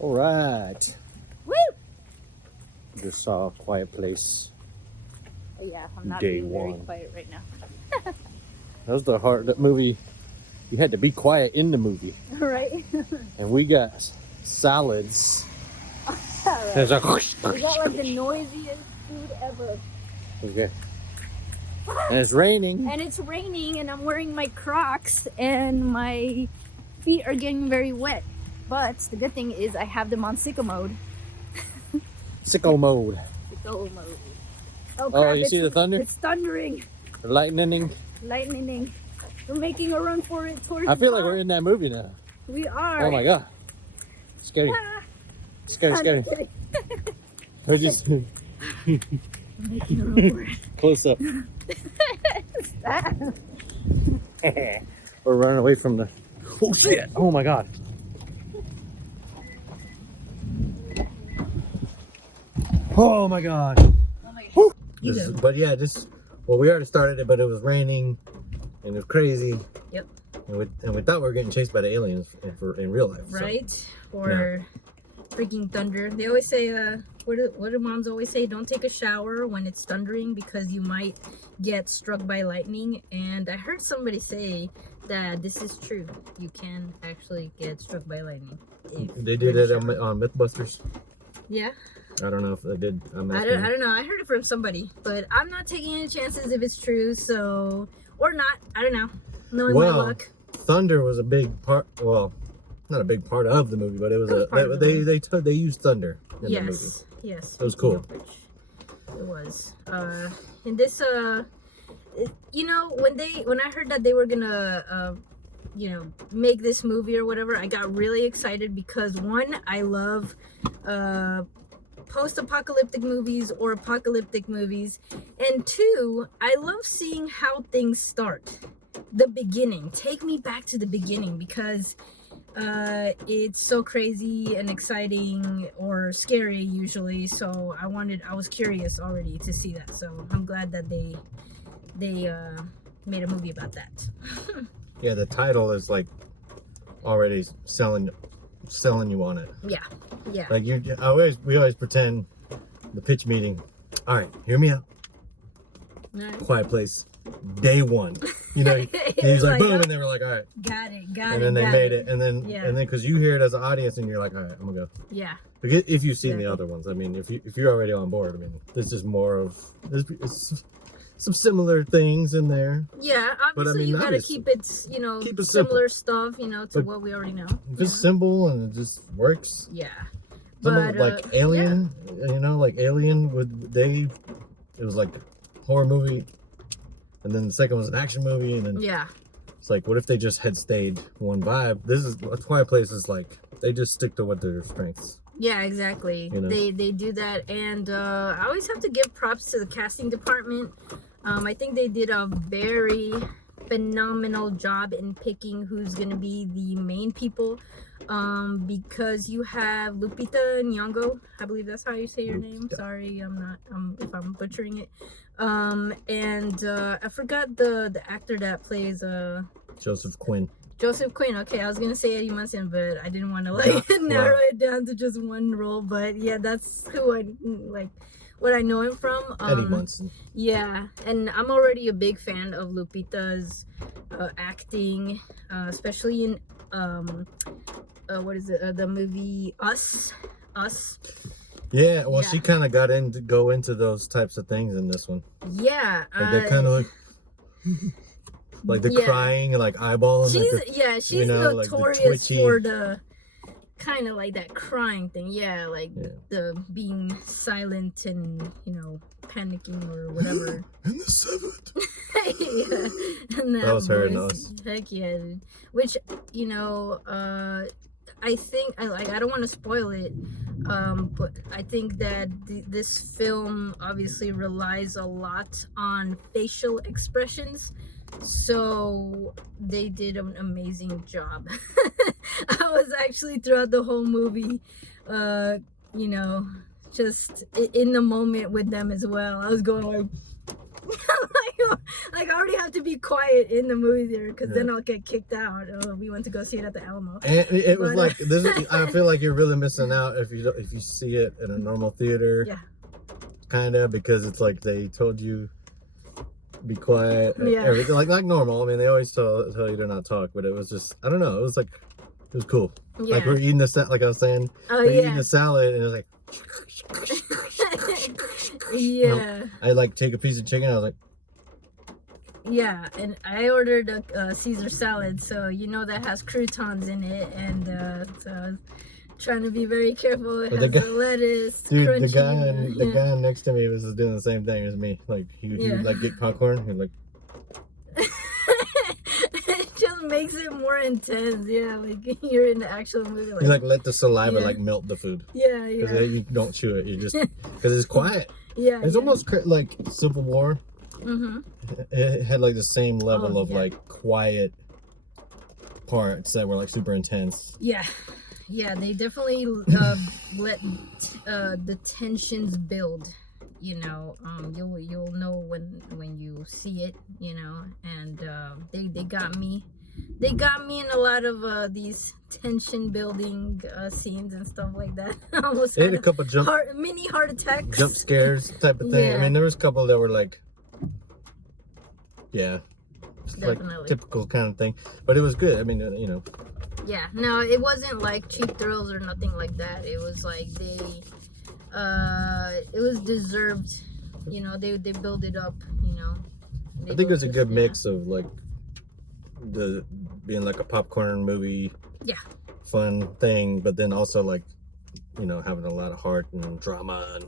All right. Woo! Just saw a Quiet Place. Yeah, I'm not Day being very one. quiet right now. That was that movie. You had to be quiet in the movie. Right? And we got salads. Alright. There's a We got like the noisiest food ever. okay. And it's raining. And it's raining and I'm wearing my Crocs and my feet are getting very wet. But the good thing is I have them on sicko mode. Sicko mode. Sicko mode. Oh, crap, you see the thunder? It's thundering. The lightning. Lightning. We're making a run for it towards I feel the like we're in that movie now. We are. Oh my god. Scary. Ah, Scary, I'm scary. kidding. We're just We're making a run for it. close up. Stop. We're running away from the. Oh shit! Oh my god. Oh my god. Oh my God. You This go. is- but yeah, well, we already started it, but it was raining and it was crazy. Yep. And we thought we were getting chased by the aliens in real life. so. Right? Or freaking thunder. They always say, what do moms always say? Don't take a shower when it's thundering because you might get struck by lightning. And I heard somebody say that this is true. You can actually get struck by lightning. if They you're did in it the shower. on Mythbusters. Yeah. I don't know if they did. I don't know. I heard it from somebody, but I'm not taking any chances if it's true. So, or not. I don't know. Knowing my Well, luck. Thunder was a big part. Well, not a big part of the movie, but it was part of the movie. they used thunder in the movie. Yes, yes. It was speaking cool. of which, it was. And this, you know, when I heard that they were gonna, you know, make this movie or whatever, I got really excited because one, I love, post-apocalyptic movies or apocalyptic movies, and two, I love seeing how things start. The beginning. Take me back to the beginning because it's so crazy and exciting or scary usually, so I was curious already to see that, so I'm glad that they made a movie about that. Yeah, the title is like already selling you on it. Yeah. Like we always pretend the pitch meeting. All right, hear me out. Nice. Quiet Place, day one. You know, he's like boom, oh, and they were like, all right, got it, and then they made it, and then Yeah. because you hear it as an audience, and you're like, all right, I'm gonna go. Yeah. If you've seen the Exactly. other ones, I mean, if you're already on board, I mean, this is more of it's some similar things in there. Yeah, But, I obviously mean, you gotta obviously, keep it, you know, keep it simple. similar stuff, you know, to But what we already know. Just simple and it just works. Yeah. Some of like Alien, you know, like Alien it was like a horror movie, and then the second was an action movie, and then Yeah. it's like, what if they just had stayed one vibe? This is a Quiet Place is like they just stick to what their strengths. Yeah, exactly. You know? They do that, and I always have to give props to the casting department. I think they did a very phenomenal job in picking who's gonna be the main people. Because you have Lupita Nyong'o, I believe that's how you say your name. Sorry, I'm not. If I'm butchering it. And I forgot the actor that plays Joseph Quinn. Joseph Quinn. Okay, I was gonna say Eddie Munson, but I didn't want to like narrow it down to just one role. But yeah, that's who I like. What I know him from. Eddie Munson. Yeah, and I'm already a big fan of Lupita's acting, especially in what is it? The movie Us. Yeah, well, Yeah. she kind of got go into those types of things in this one. Yeah. Like they kind of like the yeah. crying and like eyeballing. She's you know, like the notorious twitchy. for the kind of like that crying thing. Yeah, like the being silent and, you know, panicking or whatever. In the seventh. Yeah, and That was her and voice. Us. Heck yeah, dude. Which, you know, I think I don't want to spoil it, but I think that this film obviously relies a lot on facial expressions, so they did an amazing job. I was actually throughout the whole movie, you know, just in the moment with them as well. I was going like, like I already have to be quiet in the movie theater because then I'll get kicked out. Oh, we went to go see it at the Alamo. And it was like this. I feel like you're really missing out if you see it in a normal theater. Yeah. Kinda, because it's like they told you be quiet. Yeah. Everything like normal. I mean, they always tell you to not talk, but it was just I don't know. It was cool. Yeah. Like we're eating like I was saying. Oh we're yeah. eating a salad and it was like. Yeah. I like take a piece of chicken. I was like. Yeah, and I ordered a Caesar salad, so you know that has croutons in it, and so I was trying to be very careful. It has the lettuce, dude. crunchy, The guy next to me was just doing the same thing as me. Like he would like get popcorn. He'd like. It just makes it more intense. Yeah, like you're in the actual movie. You like let the saliva like melt the food. Yeah. Because you don't chew it. You just because it's quiet. Yeah. It's almost like Civil War. Mm-hmm. It had like the same level of like quiet parts that were like super intense. Yeah, they definitely let the tensions build. You know, you'll know when you see it. You know, and they got me. They got me in a lot of these tension building scenes and stuff like that. Almost they had a couple mini heart attacks, jump scares type of thing. I mean, there was a couple that were like. Yeah, like typical kind of thing, but it was good. I mean, you know. Yeah, no, it wasn't like cheap thrills or nothing like that. It was like it was deserved. You know, they build it up. You know. I think it was a good mix of like being like a popcorn movie. Yeah. Fun thing, but then also like. You know, having a lot of heart and drama and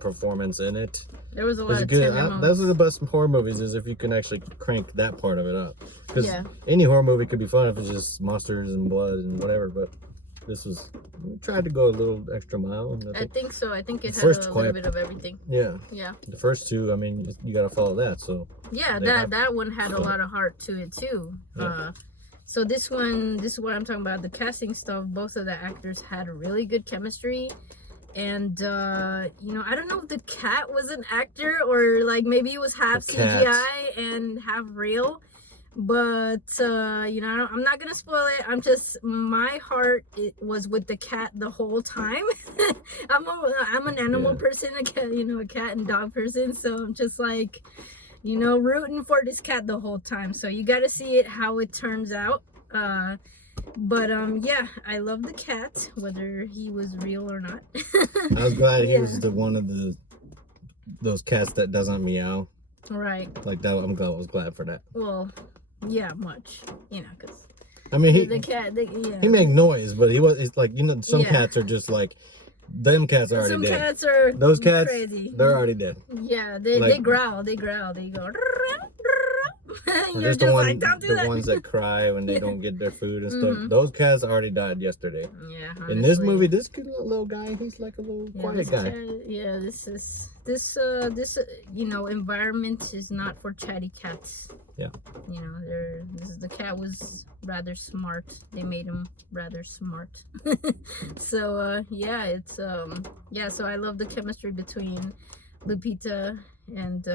performance in it. There was a lot of good. Those are the best horror movies. Is if you can actually crank that part of it up. Because any horror movie could be fun if it's just monsters and blood and whatever. But this was tried to go a little extra mile. I think so. I think it had a little bit of everything. Yeah. Yeah. The first two, I mean, you got to follow that. So. Yeah, that one had a lot of heart to it too. Yeah. So this is what I'm talking about, the casting stuff. Both of the actors had a really good chemistry. And, you know, I don't know if the cat was an actor or, like, maybe it was half CGI and half real. But, you know, I'm not going to spoil it. My heart was with the cat the whole time. I'm an animal person, a cat and dog person. So I'm just like... You know, rooting for this cat the whole time. So you got to see it, how it turns out. But yeah, I love the cat, whether he was real or not. I was glad he was one of those cats that doesn't meow. Right. Like that, I was glad for that. Well, yeah, much. You know, because... I mean, the cat, he make noise, but it's like, you know, some cats are just like... Them cats are already dead. Some cats are those cats. Crazy. They're already dead. Yeah, they growl. They growl. They go. You're just the ones that cry when they don't get their food and stuff. Those cats already died yesterday. Yeah. Honestly. In this movie, this little guy, he's like a little quiet guy. This you know, environment is not for chatty cats. Yeah. You know, the cat was rather smart. They made him rather smart. So yeah, it's so I love the chemistry between Lupita and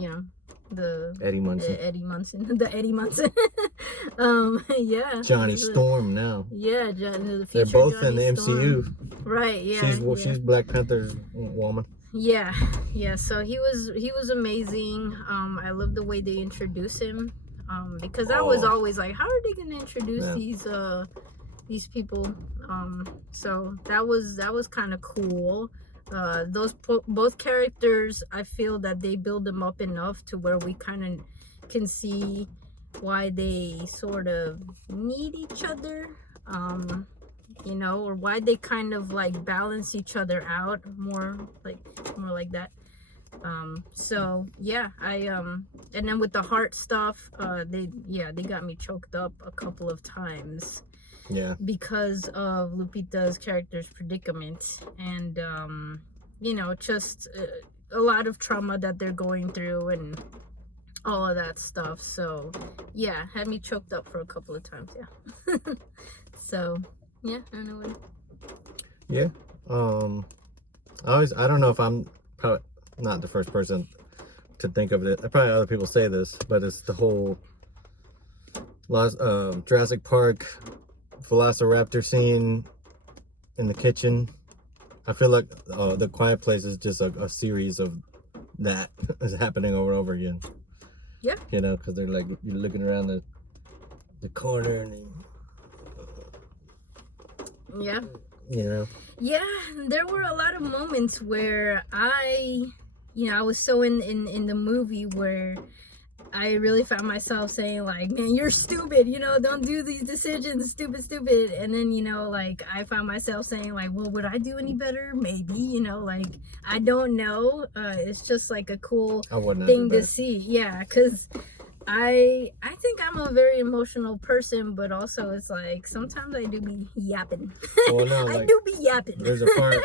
you know, the Eddie Munson. The Eddie Munson. Yeah. Johnny Storm now. Yeah, they're both Johnny in the MCU. Right. Yeah. She's Black Panther's woman. Yeah. So he was amazing. I love the way they introduce him. Because I was always like, how are they gonna introduce these people? So that was kind of cool. Those both characters, I feel that they build them up enough to where we kind of can see why they sort of need each other, you know, or why they kind of like balance each other out more like that. So yeah, and then with the heart stuff, they got me choked up a couple of times. Yeah. Because of Lupita's character's predicament and you know, just a lot of trauma that they're going through and all of that stuff. So yeah, had me choked up for a couple of times. Yeah. So yeah, I don't know what. Yeah. I don't know if I'm not the first person to think of it. Probably other people say this, but it's the whole Jurassic Park Velociraptor scene in the kitchen. I feel like The Quiet Place is just a series of that is happening over and over again. Yeah. You know, because they're like, you're looking around the corner and Yeah. you know. Yeah, there were a lot of moments where I was so in the movie where I really found myself saying like, man, you're stupid, don't do these decisions, stupid. And then, like I found myself saying like, well, would I do any better? Maybe, like, I don't know. It's just like a cool thing to see. Yeah, because I think I'm a very emotional person, but also it's like sometimes I do be yapping. Well, no, like, I do be yapping. There's a part.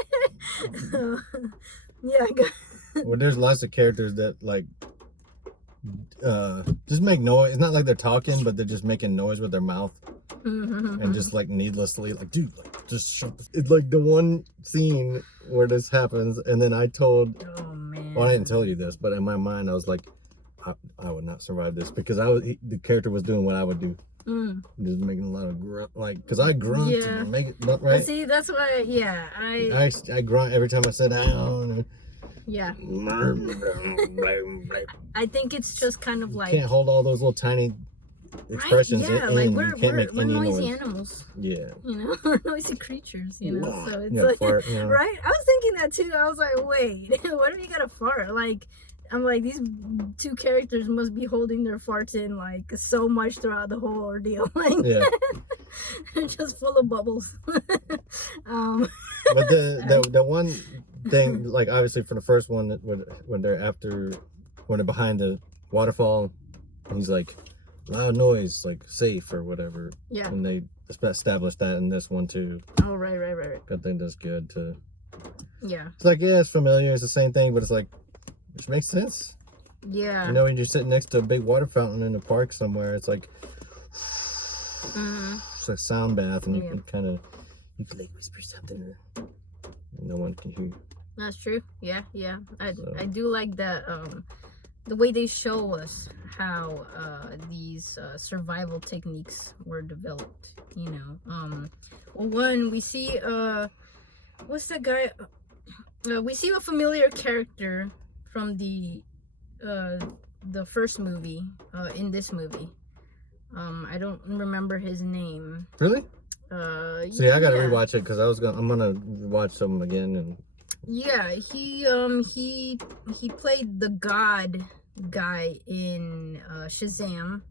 Yeah. Well, there's lots of characters that like just make noise. It's not like they're talking, but they're just making noise with their mouth, and just like needlessly, like, dude, like, just shut. It's like the one scene where this happens, and then I told. Oh man. Well, I didn't tell you this, but in my mind, I was like, I would not survive this because the character was doing what I would do. Just making a lot of grunt, like, because I grunt. Yeah. And make it right. But see, that's why. Yeah, I grunt every time I sit down. Yeah. I think it's just kind of like, you can't hold all those little tiny expressions. Right? Yeah, in, like you we're can't make any noisy noise. Animals. Yeah. We're noisy creatures. So it's Yeah, like, fart, right? I was thinking that too. I was like, wait, what if you got a fart? Like, I'm like, these two characters must be holding their farts in like so much throughout the whole ordeal. Like, Yeah. they're just full of bubbles. But the one thing, like, obviously for the first one, when they're behind the waterfall, he's like, loud noise, like safe or whatever. Yeah. And they established that in this one too. Oh, right. I think that's good too. Yeah. It's like, yeah, it's familiar, it's the same thing, but it's like, which makes sense. Yeah. When you're sitting next to a big water fountain in a park somewhere, it's like, it's a sound bath, and you can like whisper something, and no one can hear you. That's true. Yeah. I do like that. The way they show us how these survival techniques were developed. Well, one, we see what's that guy? We see a familiar character from the first movie in this movie. I don't remember his name. Really? See, I gotta rewatch it because I'm gonna watch some again. And yeah, he played the God guy in Shazam.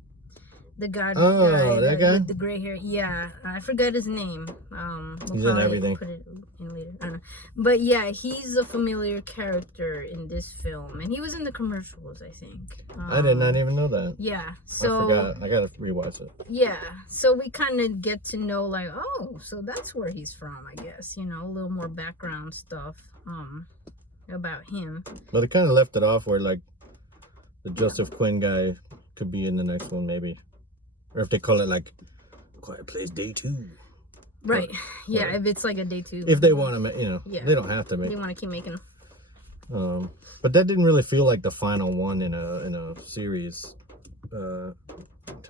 The God guy, that guy with the gray hair. Yeah, I forgot his name. He's in everything. Put it in later. I don't know. But yeah, he's a familiar character in this film, and he was in the commercials, I think. I did not even know that. Yeah, so I forgot. I gotta rewatch it. Yeah, so we kind of get to know, like, oh, so that's where he's from, I guess. A little more background stuff about him. But they kind of left it off where, like, the Joseph Quinn guy could be in the next one, maybe. Or if they call it, like, Quiet Place Day 2. Right. Yeah, if it's like a day 2. If they want to, they don't have to make. They want to keep making them. But that didn't really feel like the final one in a series, to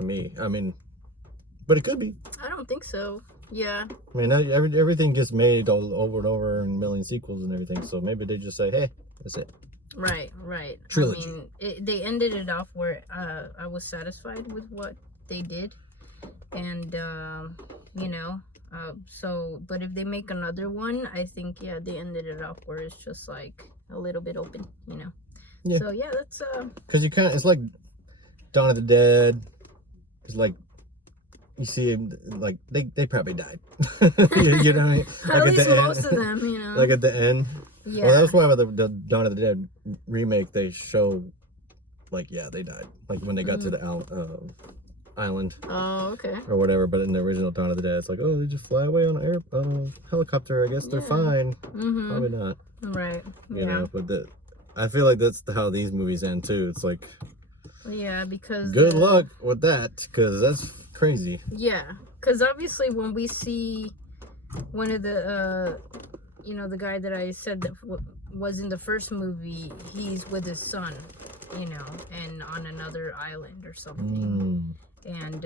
me. I mean, but it could be. I don't think so. Yeah. I mean, everything gets made over and over and a million sequels and everything. So maybe they just say, hey, that's it. Right. Trilogy. I mean, they ended it off where I was satisfied with what they did, and but if they make another one, I think they ended it off where it's just like a little bit open, Yeah. So yeah, that's because it's like Dawn of the Dead. It's like you see like they probably died. you know what I mean? At Like least at the most end. of them, Like at the end. Yeah. Well, that's why with the Dawn of the Dead remake, they show, like, they died. Like when they got to the island. Oh, okay. Or whatever. But in the original Dawn of the Dead, it's like, oh, they just fly away on a helicopter. I guess they're fine. Probably not. Right. You know, but I feel like that's how these movies end too. It's like, yeah, because good luck with that, because that's crazy. Yeah, because obviously when we see one of the the guy that I said that was in the first movie, he's with his son, you know, and on another island or something. And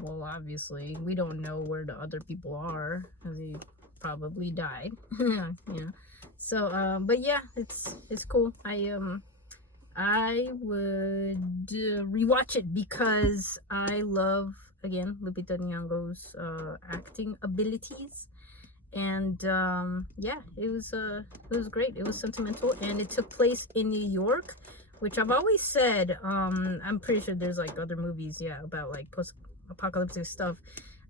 well, obviously we don't know where the other people are because he probably died. You know. So but yeah, it's cool. I would rewatch it because I love, again, Lupita Nyong'o's acting abilities. And yeah, it was great. It was sentimental, and it took place in New York, which I've always said. I'm pretty sure there's like other movies, yeah, about like post-apocalyptic stuff.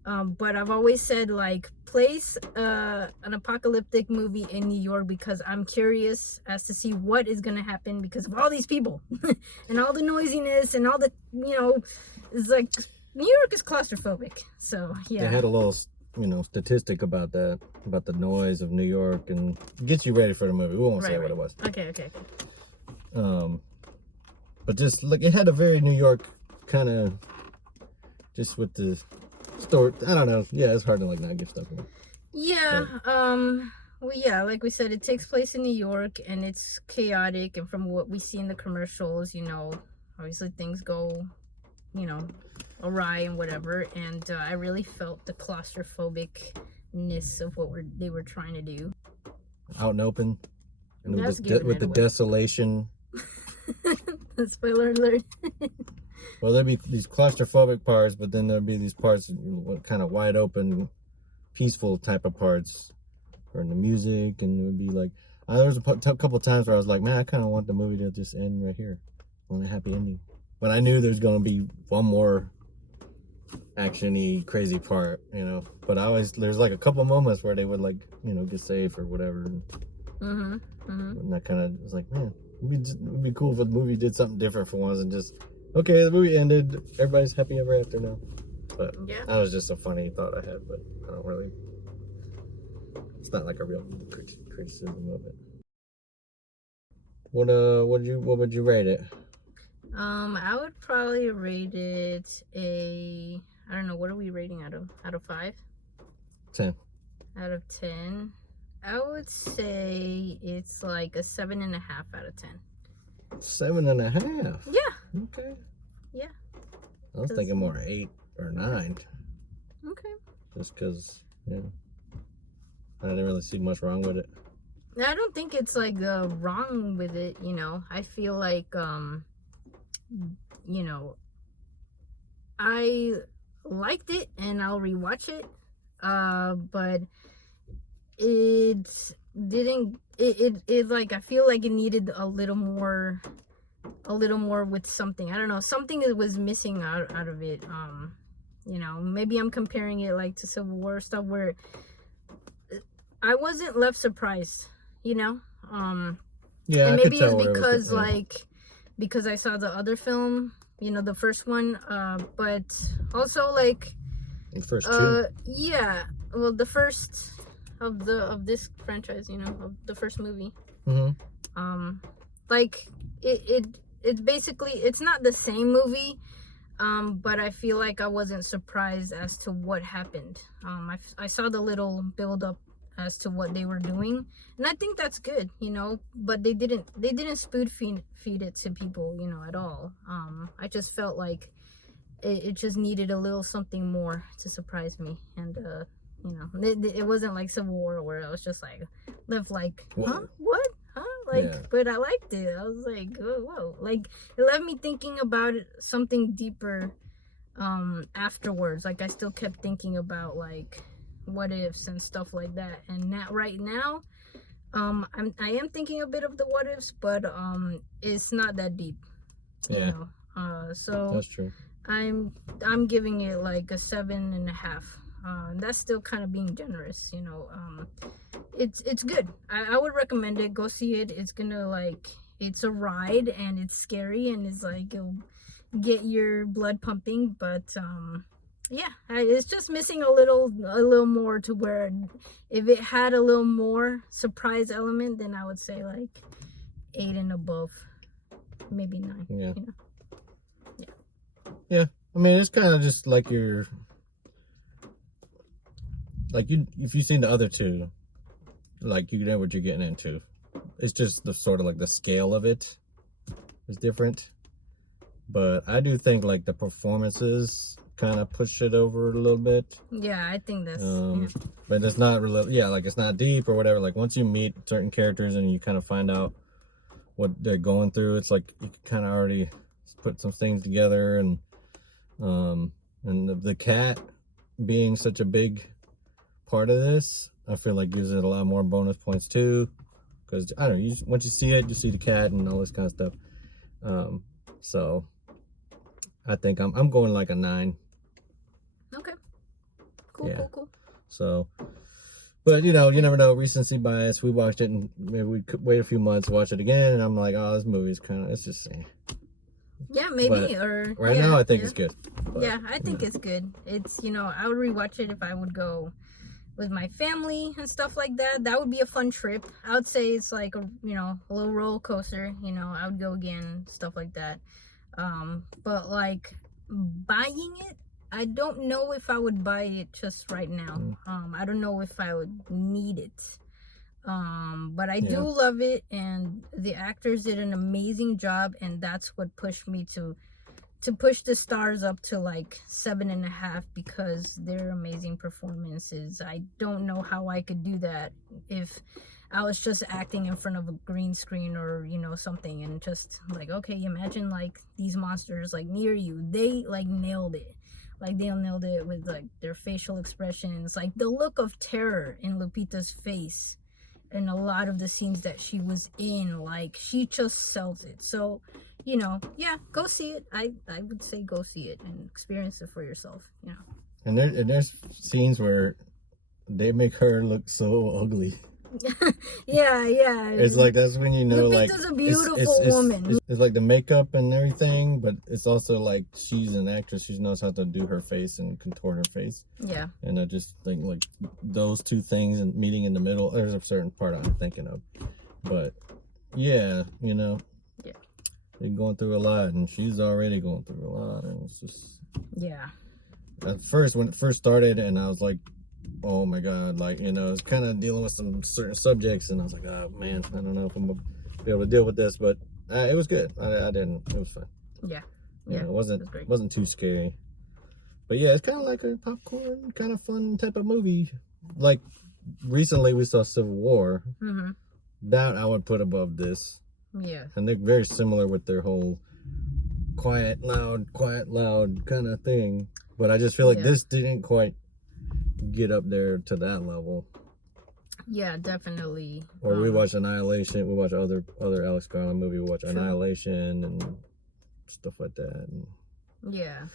But I've always said, like, place an apocalyptic movie in New York because I'm curious as to see what is gonna happen because of all these people and all the noisiness and all the, you know, it's like New York is claustrophobic. So yeah. They had a little, you know, statistic about that, about the noise of New York, and it gets you ready for the movie. We won't say what it was. Okay. But just like, it had a very New York kind of, just with the story. I don't know. Yeah, it's hard to like not give stuff away. Yeah. Well, yeah, like we said, it takes place in New York and it's chaotic. And from what we see in the commercials, you know, obviously things go, you know, awry and whatever. And I really felt the claustrophobicness of what they were trying to do. Out and open, and with the desolation. Spoiler alert. Well, there'd be these claustrophobic parts, but then there'd be these parts kind of wide open, peaceful type of parts, or in the music, and it would be like, there was a couple times where I was like, man, I kind of want the movie to just end right here, on a happy ending. But I knew there's gonna be one more action-y, crazy part, you know. But there's like a couple moments where they would, like, you know, get safe or whatever. And that kind of was like, man, it'd be cool if the movie did something different for once and just, okay, the movie ended, everybody's happy ever after now. But yeah, that was just a funny thought I had, but I don't really, it's not like a real criticism of it. What would you rate it? I would probably rate it I don't know, what are we rating out of 5? 10. Out of 10, I would say it's like a 7.5 out of 10. 7.5. Yeah. Okay. Yeah. I was thinking more 8 or 9. Okay. Just because, yeah, I didn't really see much wrong with it. I don't think it's like wrong with it, you know. I feel like you know, I liked it and I'll rewatch it, but it didn't, it like, I feel like it needed a little more with something. I don't know, something that was missing out of it. You know, maybe I'm comparing it like to Civil War stuff where I wasn't left surprised, you know. Yeah, and maybe it's because because I saw the other film, you know, the first one, but also like the first two. Yeah, well, the first of this franchise, you know, of the first movie. Like it's basically, it's not the same movie, but I feel like I wasn't surprised as to what happened. I saw the little build up as to what they were doing, and I think that's good, you know. But they didn't spoon feed it to people, you know, at all. I just felt like it just needed a little something more to surprise me, and you know, it wasn't like Civil War where I was just like left like, huh, what, huh, like, yeah. But I liked it. I was like, whoa, like it left me thinking about something deeper afterwards. Like I still kept thinking about like what ifs and stuff like that, and not right now. I am thinking a bit of the what ifs, but it's not that deep, you know. So that's true. I'm giving it like a 7.5. That's still kind of being generous, you know. It's good. I would recommend it. Go see it. It's gonna, like, it's a ride and it's scary and it's like it'll get your blood pumping, but yeah, it's just missing a little more, to where if it had a little more surprise element, then I would say like 8 and above, maybe 9. Yeah. You know? Yeah. I mean, it's kind of just like if you've seen the other two, like, you know what you're getting into. it's just the sort of like the scale of it is different. But I do think like the performances kind of push it over a little bit. Yeah, I think that's. But it's not really, like it's not deep or whatever. Like once you meet certain characters and you kind of find out what they're going through, it's like you can kind of already put some things together. And the cat being such a big part of this, I feel like gives it a lot more bonus points too. Because I don't know, once you see it, you see the cat and all this kind of stuff. So I think I'm going like a 9. Okay. Cool. So, but you never know. Recency bias. We watched it and maybe we could wait a few months, watch it again, and I'm like, oh, this movie's it's just. Yeah, maybe. But right now, I think it's good. But, yeah, I think it's good. It's I would rewatch it if I would go with my family and stuff like that. That would be a fun trip. I would say it's like a little roller coaster. I would go again, stuff like that. But like buying it, I don't know if I would buy it just right now. I don't know if I would need it. But I do love it, and the actors did an amazing job, and that's what pushed me to push the stars up to like 7.5 because they're amazing performances. I don't know how I could do that if I was just acting in front of a green screen or something, and just like, okay, imagine like these monsters like near you. They like nailed it. Like they nailed it with like their facial expressions, like the look of terror in Lupita's face in a lot of the scenes that she was in. Like she just sells it. So yeah, go see it. I would say go see it and experience it for yourself. And there's scenes where they make her look so ugly. yeah. It's like that's when Lupita's a beautiful woman. It's like the makeup and everything, but it's also like she's an actress. She knows how to do her face and contort her face. Yeah. And I just think like those two things and meeting in the middle. There's a certain part I'm thinking of, but yeah, Yeah. They're going through a lot, and she's already going through a lot, and it's just. Yeah. At first, when it first started, and I was like, oh my god, like it's kind of dealing with some certain subjects, and I was like, oh man, I don't know if I'm gonna be able to deal with this, but it was good. It was fun. Yeah. It wasn't too scary, but yeah, it's kind of like a popcorn kind of fun type of movie. Like recently we saw Civil War. That I would put above this. Yeah. And they're very similar with their whole quiet loud kind of thing, but I just feel like this didn't quite get up there to that level. Yeah, definitely. Or we watch Annihilation. We watch other Alex Garland movie. We watch Annihilation and stuff like that. And, yeah.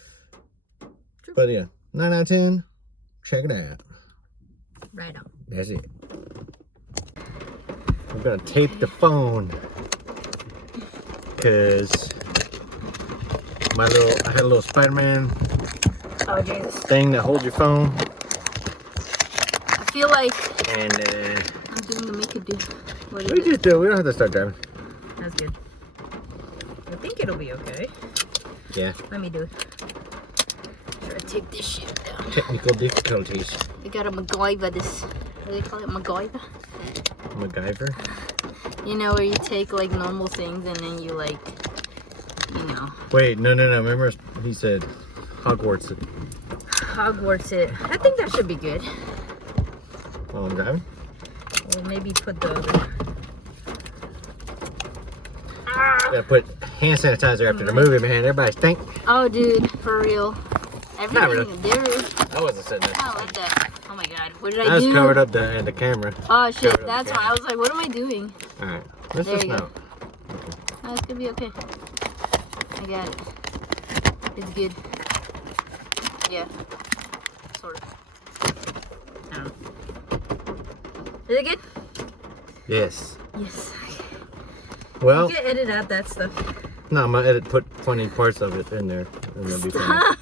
True. But yeah, 9 out of 10. Check it out. Right on. That's it. I'm gonna tape the phone because I had a little Spider-Man thing that holds your phone. I feel like and I'm doing the make it do. We don't have to start driving. That's good. I think it'll be okay. Yeah. Let me do it. Try to take this shit down. Technical difficulties. I gotta MacGyver this. What do they call it? MacGyver? MacGyver? Where you take like normal things and then you like, Wait, no. Remember he said Hogwarts it. Hogwarts it. I think that should be good. While I'm driving? Or maybe put the other. Gotta put hand sanitizer after the movie, man. Everybody stink. Oh, dude, for real. Everything there. I wasn't sitting there. I like that. Oh my god, what did I do? I just covered up the camera. Oh shit, that's why I was like, what am I doing? Alright, let's just know. Oh, it's gonna be okay. I got it. It's good. Yeah. Sort of. I don't know. Is it good? Yes. Yes. Well, you can edit out that stuff. No, I'm gonna put funny parts of it in there, and it'll be funny.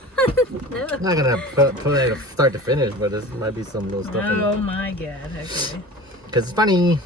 No. I'm not gonna play it start to finish, but there might be some little stuff in it. Oh my god, okay. Because it's funny.